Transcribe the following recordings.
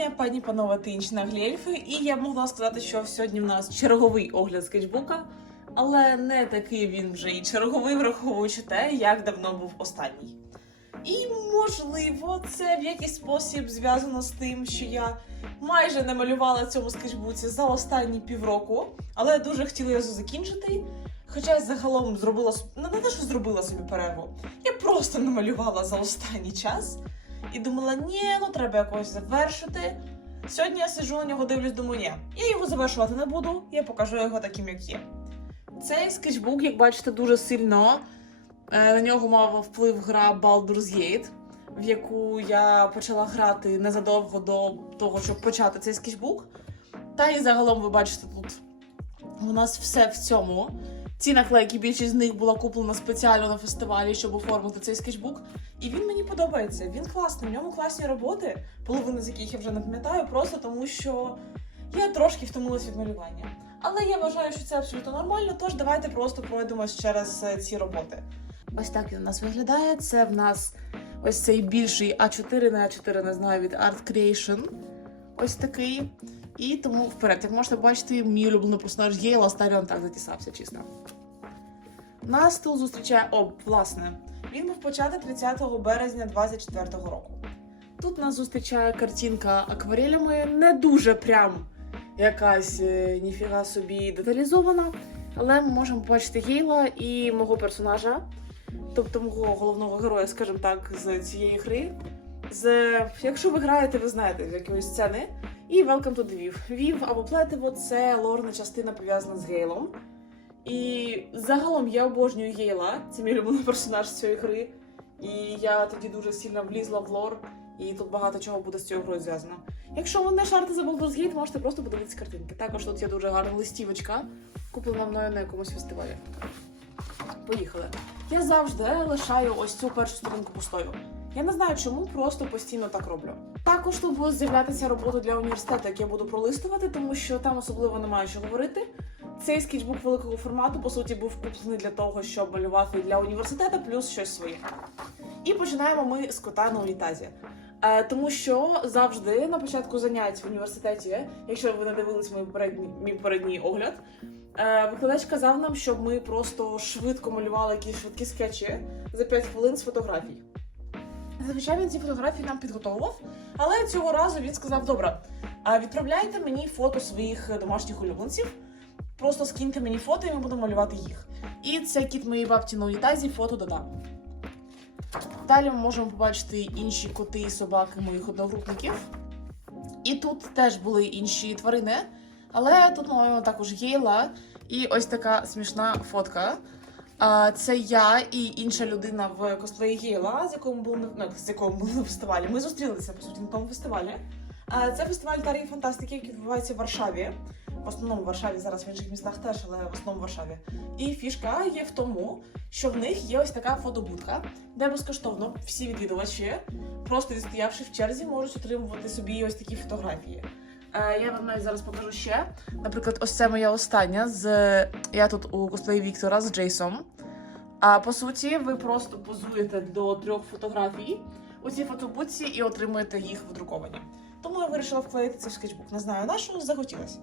дня, пані панове та інші наглі ельфи. І я могла сказати, що сьогодні в нас черговий огляд скетчбука, але не такий він вже і черговий, враховуючи те, як давно був останній. І можливо, це в якийсь спосіб зв'язано з тим, що я майже не малювала цьому скетчбуці за останні півроку, але дуже хотіла його закінчити. Хоча я загалом зробила ну, не те, що зробила собі перерву, я просто намалювала за останній час і думала, ні, ну треба якось завершити. Сьогодні я сиджу на нього, дивлюсь, думаю, ні, я його завершувати не буду, я покажу його таким, як є. Цей скетчбук, як бачите, дуже сильно е, на нього мав вплив гра Baldur's Gate, в яку я почала грати незадовго до того, щоб почати цей скетчбук. Та і загалом ви бачите тут у нас все в цьому. Ці наклейки, більшість з них була куплена спеціально на фестивалі, щоб оформити цей скетчбук. І він мені подобається. Він класний. В ньому класні роботи, половину з яких я вже не пам'ятаю, просто тому що я трошки втомилась від малювання. Але я вважаю, що це абсолютно нормально. Тож давайте просто пройдемось через е, ці роботи. Ось так він у нас виглядає. Це в нас ось цей більший А4 на А4, не знаю, від Art Creation. Ось такий. І тому вперед, як можете бачити, мій улюблений персонаж Єйла Старіон так затісався, чесно. Нас тут зустрічає об, власне. Він був початий 30 березня 24 року. Тут нас зустрічає картинка акварелями, не дуже прям якась е, ніфіга собі деталізована, але ми можемо побачити Гейла і мого персонажа, тобто мого головного героя, скажімо так, з цієї гри. З, якщо ви граєте, ви знаєте з якоїсь сцени. І Welcome to the Viv. Viv або Плетиво це лорна частина пов'язана з Гейлом. І загалом я обожнюю Гейла, це мій улюблений персонаж цієї гри. І я тоді дуже сильно влізла в лор, і тут багато чого буде з цією грою зв'язано. Якщо ви не шарите за Baldur's Gate, можете просто подивитися картинки. Також тут є дуже гарна листівочка, куплена мною на якомусь фестивалі. Поїхали. Я завжди лишаю ось цю першу сторінку пустою. Я не знаю, чому просто постійно так роблю. Також тут будуть з'являтися роботи для університету, які я буду пролистувати, тому що там особливо немає що говорити. Цей скетчбук великого формату, по суті, був куплений для того, щоб малювати для університету, плюс щось своє. І починаємо ми з кота на унітазі. Е, тому що завжди на початку занять в університеті, якщо ви не дивились мій попередній, мій попередній огляд, е, викладач казав нам, щоб ми просто швидко малювали якісь швидкі скетчі за 5 хвилин з фотографій. Зазвичай він ці фотографії нам підготовував, але цього разу він сказав: добре, відправляйте мені фото своїх домашніх улюбленців. Просто скиньте мені фото, і ми будемо малювати їх. І це кіт моєї бабці на унітазі, фото додам. Далі ми можемо побачити інші коти і собаки моїх одногрупників. І тут теж були інші тварини, але тут маємо також Єйла і ось така смішна фотка. Це я і інша людина в косплеї Гейла, з якою ми були ну, з якою ми були на фестивалі. Ми зустрілися по суті на тому фестивалі. Це фестиваль Тарії фантастики, який відбувається в Варшаві. В основному в Варшаві, зараз в інших містах теж, але в основному в Варшаві. І фішка є в тому, що в них є ось така фотобудка, де безкоштовно всі відвідувачі, просто відстоявши в черзі, можуть отримувати собі ось такі фотографії. Е, Я вам навіть зараз покажу ще. Наприклад, ось це моя остання з я тут у косплеї Віктора з Джейсом. А по суті, ви просто позуєте до трьох фотографій у цій фотобудці і отримуєте їх вдруковані. Тому я вирішила вклеїти це в скетчбук. Не знаю, на що захотілося.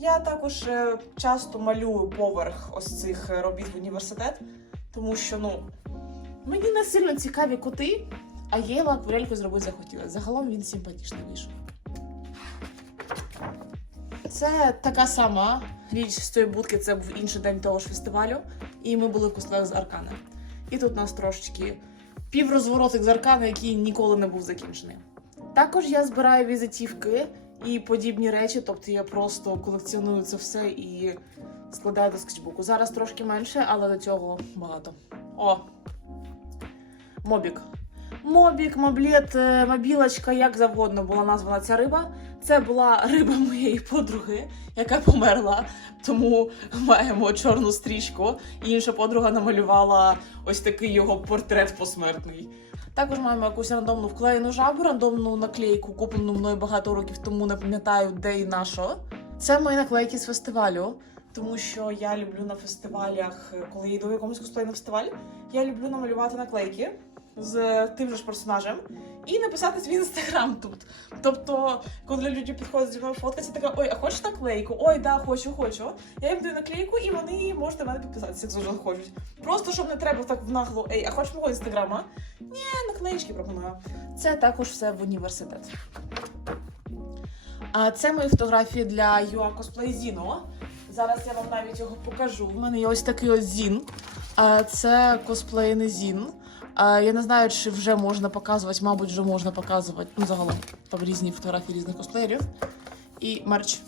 Я також е, часто малюю поверх ось цих е, робіт в університет, тому що ну мені не сильно цікаві коти, а Єла акварельку зробити захотіла. Загалом він симпатичний вийшов. Це така сама річ з цієї будки, це був інший день того ж фестивалю, і ми були в косплеях з Аркана. І тут нас трошечки піврозворотик з Аркана, який ніколи не був закінчений. Також я збираю візитівки і подібні речі, тобто я просто колекціоную це все і складаю до скетчбуку. Зараз трошки менше, але до цього багато. О! Мобік. Мобік, маблет, е, мобілочка, як завгодно була названа ця риба. Це була риба моєї подруги, яка померла, тому маємо чорну стрічку. І інша подруга намалювала ось такий його портрет посмертний. Також маємо якусь рандомну вклеєну жабу, рандомну наклейку, куплену мною багато років тому, не пам'ятаю, де і на що. Це мої наклейки з фестивалю, тому що я люблю на фестивалях, коли йду в якомусь косплейний фестиваль, я люблю намалювати наклейки з тим же ж персонажем і написати свій інстаграм тут. Тобто, коли люди підходять зі мною фоткатися, така ой, а хочеш наклейку? Ой, да, хочу, хочу. Я їм даю наклейку, і вони можуть на мене підписатися, як дуже хочуть. Просто щоб не треба так в нагло, ей, а хочеш мого інстаграма? Ні, наклеїчки пропоную. Це також все в університет. А це мої фотографії для UA Cosplay Zino. Зараз я вам навіть його покажу. У мене є ось такий ось зін. А, Це косплейний зін. Я не знаю, чи вже можна показувати, мабуть, вже можна показувати. Ну, загалом там різні фотографії різних косплеєрів. І мерч.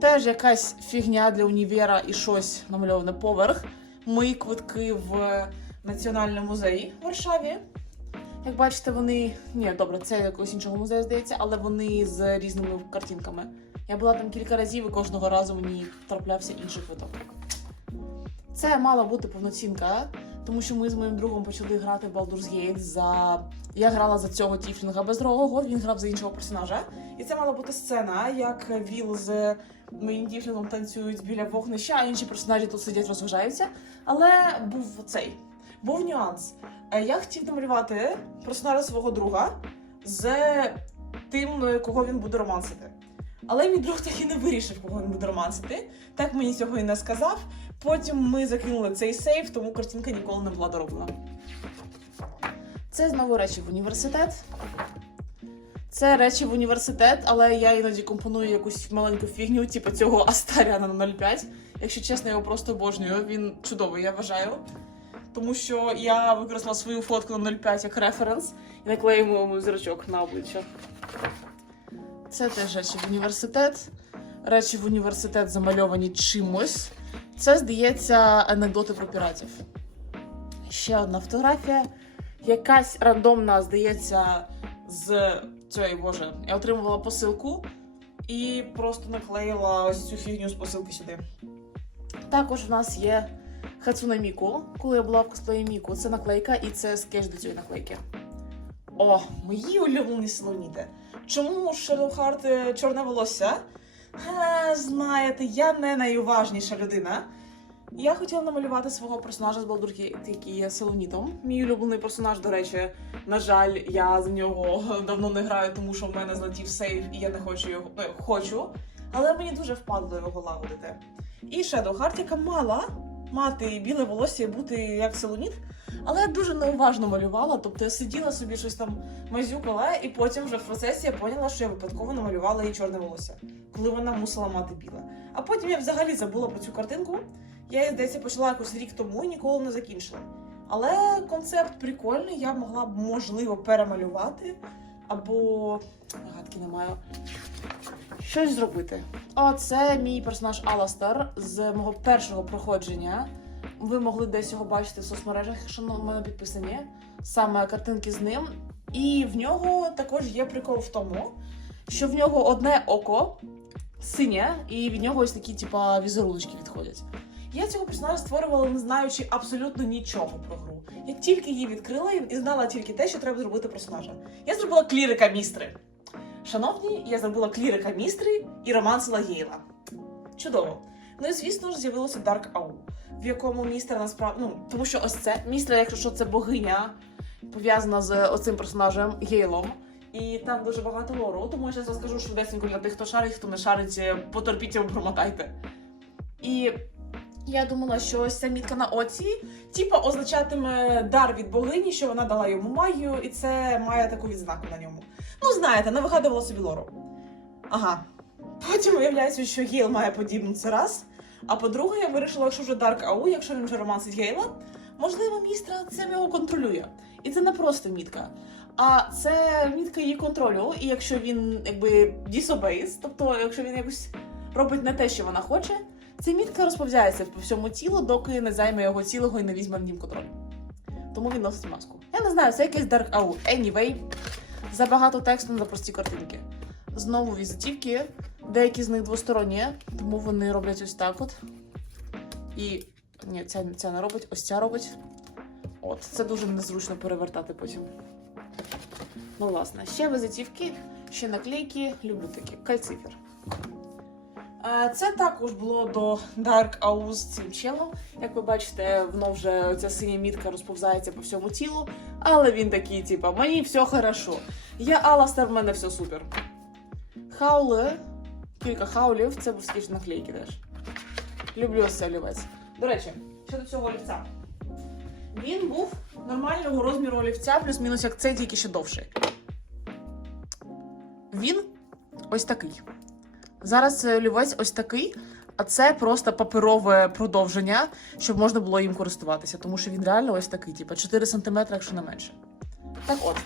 Теж якась фігня для універа і щось намальоване поверх. Мої квитки в Національному музеї в Варшаві. Як бачите, вони. Ні, добре, це якогось іншого музею здається, але вони з різними картинками. Я була там кілька разів і кожного разу мені траплявся інший квиток. Це мала бути повноцінка, тому що ми з моїм другом почали грати в Baldur's Gate за. Я грала за цього тіфлінга безрогого, він грав за іншого персонажа. І це мала бути сцена, як Віл з моїм діфлінгом танцюють біля вогнища, а інші персонажі тут сидять, розважаються. Але був цей був нюанс. Е, Я хотів намалювати персонажа свого друга з тим, е, кого він буде романсити. Але мій друг так і не вирішив, кого він буде романсити. Так мені цього і не сказав. Потім ми закинули цей сейф, тому картинка ніколи не була дороблена. Це знову речі в університет. Це речі в університет, але я іноді компоную якусь маленьку фігню, типу цього Астаріана на 0,5. Якщо чесно, я його просто обожнюю. Він чудовий, я вважаю. Тому що я використала свою фотку на 0,5 як референс і наклеїмо йому зірочок на обличчя. Це теж речі в університет. Речі в університет замальовані чимось. Це, здається, анекдоти про піратів. Ще одна фотографія. Якась рандомна, здається, з цієї боже. Я отримувала посилку і просто наклеїла ось цю фігню з посилки сюди. Також в нас є Хацуна Міку, коли я була в косплеї Міку. Це наклейка і це скетч до цієї наклейки. О, мої улюблені слоніти. Чому Heart е, чорне волосся? Е, знаєте, я не найуважніша людина. Я хотіла намалювати свого персонажа з Балдурки, який є Селонітом. Мій улюблений персонаж, до речі, на жаль, я за нього давно не граю, тому що в мене злетів сейф, і я не хочу його ну, хочу. Але мені дуже впадло його лагодити. І Shadow Heart, яка мала мати біле волосся і бути як Селоніт, але я дуже неуважно малювала. Тобто я сиділа собі щось там мазюкала, і потім вже в процесі я поняла, що я випадково намалювала їй чорне волосся, коли вона мусила мати біле. А потім я взагалі забула про цю картинку. Я її, здається, почала якось рік тому і ніколи не закінчила. Але концепт прикольний, я могла б можливо перемалювати або гадки не маю. Щось зробити. Це мій персонаж Аластер з мого першого проходження. Ви могли десь його бачити в соцмережах, якщо на мене підписані. Саме картинки з ним. І в нього також є прикол в тому, що в нього одне око синє, і від нього ось такі, типа, візеруночки відходять. Я цього персонажа створювала, не знаючи абсолютно нічого про гру. Я тільки її відкрила і знала тільки те, що треба зробити персонажа. Я зробила клірика містри. Шановні, я зробила клірика містри і романсила Гейла. Чудово. Ну і звісно ж з'явилося Dark Owl, в якому містер насправді. Ну, тому що ось це містер, якщо що, це богиня, пов'язана з оцим персонажем Гейлом. І там дуже багато лору, тому я зараз розкажу швидесенько для тих, хто шарить, хто не шарить, е, потерпіть або промотайте. І я думала, що ось ця мітка на оці, типа, означатиме дар від богині, що вона дала йому магію, і це має таку відзнаку на ньому. Ну, знаєте, не вигадувала собі лору. Ага. Потім виявляється, що Гейл має подібну це раз. А по-друге, я вирішила, якщо вже Дарк Ау, якщо він вже романсить Гейла, можливо, містра цим його контролює. І це не просто мітка. А це мітка її контролю, і якщо він якби disobeys, тобто якщо він якось робить не те, що вона хоче, ця мітка розповзяється по всьому тілу, доки не займе його цілого і не візьме в нім контроль. Тому він носить маску. Я не знаю, це якийсь Dark Ау. Anyway, забагато тексту за прості картинки. Знову візитівки, деякі з них двосторонні, тому вони роблять ось так от. І ні, ця, ця не робить, ось ця робить. От, це дуже незручно перевертати потім. Ну, власне, ще візитівки, ще наклейки, люблю такі. Кальцифер. Це також було до Dark House цим челом. Як ви бачите, воно вже ця синя мітка розповзається по всьому тілу, але він такий, типа, мені все хорошо. Я Аластер, в мене все супер. Хаули, кілька хаулів, це був скіж наклейки теж. Люблю ось цей олівець. До речі, щодо цього олівця. Він був нормального розміру олівця, плюс-мінус як цей, тільки ще довший. Він ось такий. Зараз е, олівець ось такий, а це просто паперове продовження, щоб можна було їм користуватися, тому що він реально ось такий, типу 4 см, якщо не менше. Так от.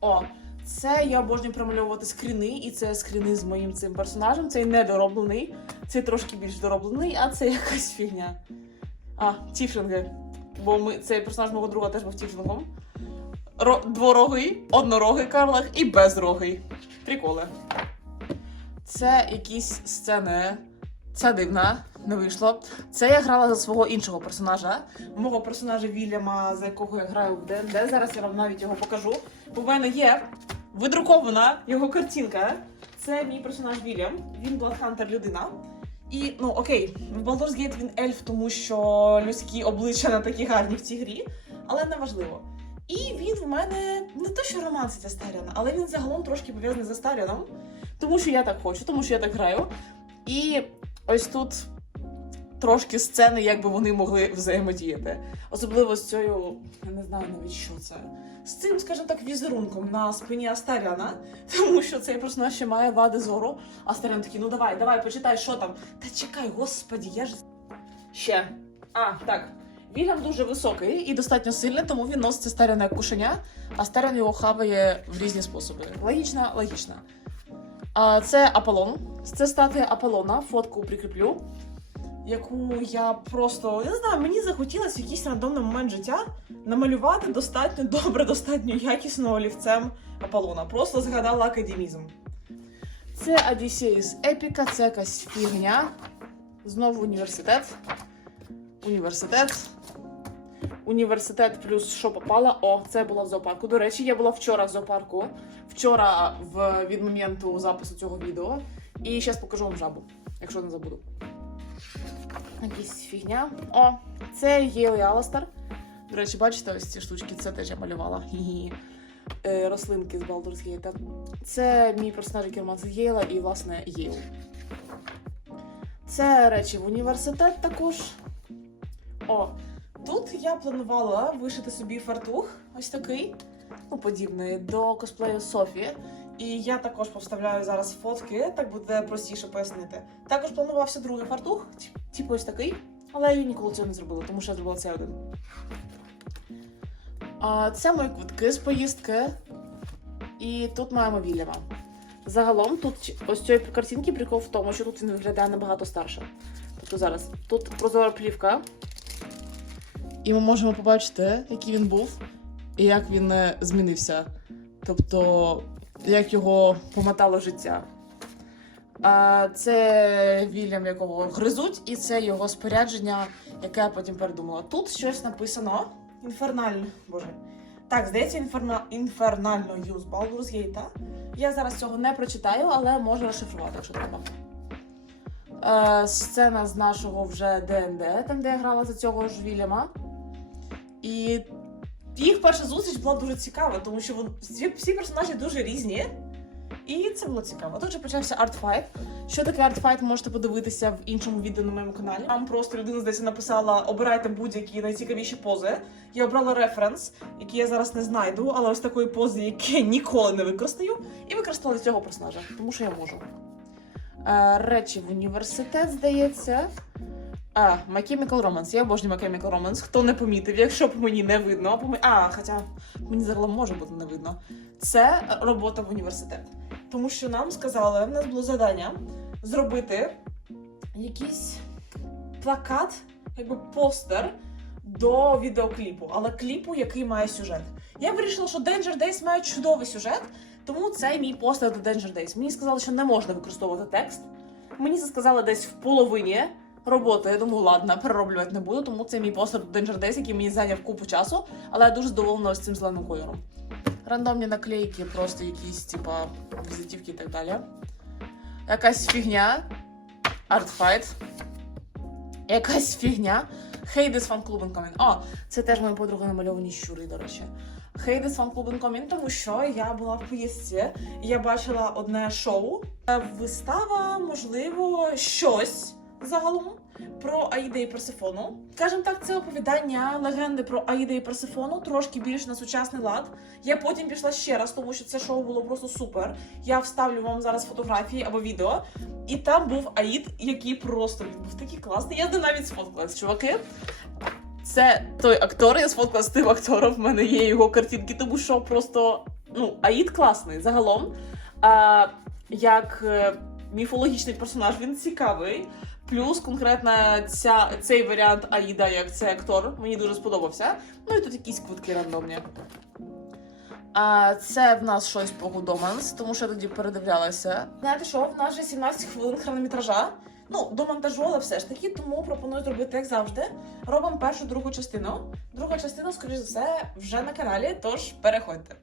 О, це я обожнюю промальовувати скріни, і це скріни з моїм цим персонажем. Цей недороблений, цей трошки більш дороблений, а це якась фігня. А, тіфлінги. Бо ми, цей персонаж мого друга теж був тіфлінгом. Ро, дворогий, однорогий карлах і безрогий. Приколи. Це якісь сцени. Це дивна, не вийшло. Це я грала за свого іншого персонажа. Мого персонажа Вільяма, за якого я граю в ДНД. Зараз я вам навіть його покажу. Бо в мене є видрукована його картинка. Це мій персонаж Вільям. Він Бладхантер людина. І ну окей, в Baldur's Gate він ельф, тому що людські обличчя не такі гарні в цій грі, але не важливо. І він в мене не то, що романсить Астаріана, але він загалом трошки пов'язаний з Астаріаном, тому що я так хочу, тому що я так граю. І ось тут трошки сцени, як би вони могли взаємодіяти. Особливо з цією, я не знаю навіть що це. З цим, скажімо так, візерунком на спині Астаріана, тому що цей персонаж ще має вади зору. Астаріан такий, ну давай, давай, почитай, що там. Та чекай, господі, я ж. Ще. А, так. Вільям дуже високий і достатньо сильний, тому він носить Астаріана як кушеня, а Старіан його хаває в різні способи. Логічно, логічно. Це Аполлон. Це статуя Аполлона, фотку прикріплю, яку я просто я не знаю, мені захотілося в якийсь рандомний момент життя намалювати достатньо добре, достатньо якісно олівцем Аполлона. Просто згадала академізм. Це Одіссей з Епіка, це якась фігня. Знову університет. Університет. Університет плюс що попало. О, це була в зоопарку. До речі, я була вчора в зоопарку. Вчора в, від моменту запису цього відео. І зараз покажу вам жабу, якщо не забуду. Якась фігня. О, це Єл і Аластер. До речі, бачите, ось ці штучки, це теж я малювала. Е, рослинки з Baldur's Gate. Це мій персонаж, який роман з Єла і, власне, Єл. Це речі в університет також. О, тут я планувала вишити собі фартух, ось такий, ну, подібний, до косплею Софі. І я також поставляю зараз фотки, так буде простіше пояснити. Також планувався другий фартух, типу ось такий, але я ніколи цього не зробила, тому що я зробила цей один. А, це мої квитки з поїздки. І тут маємо Вільяма. Загалом тут ось цієї картинки прикол в тому, що тут він виглядає набагато старше. Тобто зараз тут прозора плівка. І ми можемо побачити, який він був, і як він е, змінився. Тобто, як його помотало життя. А це Вільям, якого гризуть, і це його спорядження, яке я потім передумала. Тут щось написано. Інфернально. Боже. Так, здається, інферна... інфернально юз Baldur's Gate. Я зараз цього не прочитаю, але можу розшифрувати, якщо треба. Е, сцена з нашого вже ДНД, там де я грала за цього ж Вільяма. І їх перша зустріч була дуже цікава, тому що вон- всі, персонажі дуже різні. І це було цікаво. Тут же почався артфайт. Що таке артфайт, можете подивитися в іншому відео на моєму каналі. Там просто людина здається написала: обирайте будь-які найцікавіші пози. Я обрала референс, який я зараз не знайду, але ось такої пози, яку ніколи не використаю, і використала цього персонажа, тому що я можу. Е, речі в університет, здається. А, My Chemical Romance. Я обожнюю My Chemical Romance. Хто не помітив, якщо б мені не видно, а, помі... а хоча мені загалом може бути не видно. Це робота в університет. Тому що нам сказали, в нас було завдання зробити якийсь плакат, якби постер до відеокліпу, але кліпу, який має сюжет. Я вирішила, що Danger Days має чудовий сюжет, тому це мій постер до Danger Days. Мені сказали, що не можна використовувати текст. Мені це сказали десь в половині роботи. Я думаю, ладно, перероблювати не буду, тому це мій постер Danger Days, який мені зайняв купу часу, але я дуже задоволена ось цим зеленим кольором. Рандомні наклейки, просто якісь, типа, візитівки і так далі. Якась фігня. Артфайт. Якась фігня. Хейдес фан клуб Coming. О, це теж моя подруга намальовані щури, до речі. Хейдес фан клуб Coming, тому що я була в поїздці, і я бачила одне шоу. Е, Вистава, можливо, щось загалом про Аїда і Персифону. Скажімо так, це оповідання легенди про Аїда і Персифону, трошки більш на сучасний лад. Я потім пішла ще раз, тому що це шоу було просто супер. Я вставлю вам зараз фотографії або відео. І там був Аїд, який просто був такий класний. Я навіть сфоткалась, чуваки. Це той актор, я сфоткалася з тим актором, в мене є його картинки, тому що просто ну, Аїд класний загалом. А, як е, міфологічний персонаж, він цікавий. Плюс конкретно ця, цей варіант Аїда, як цей актор, мені дуже сподобався. Ну і тут якісь квитки рандомні. А це в нас щось по Гудоманс, тому що я тоді передивлялася. Знаєте що, в нас вже 17 хвилин хронометража. Ну, до монтажу, але все ж таки, тому пропоную зробити, як завжди. Робимо першу другу частину. Друга частина, скоріш за все, вже на каналі, тож переходьте.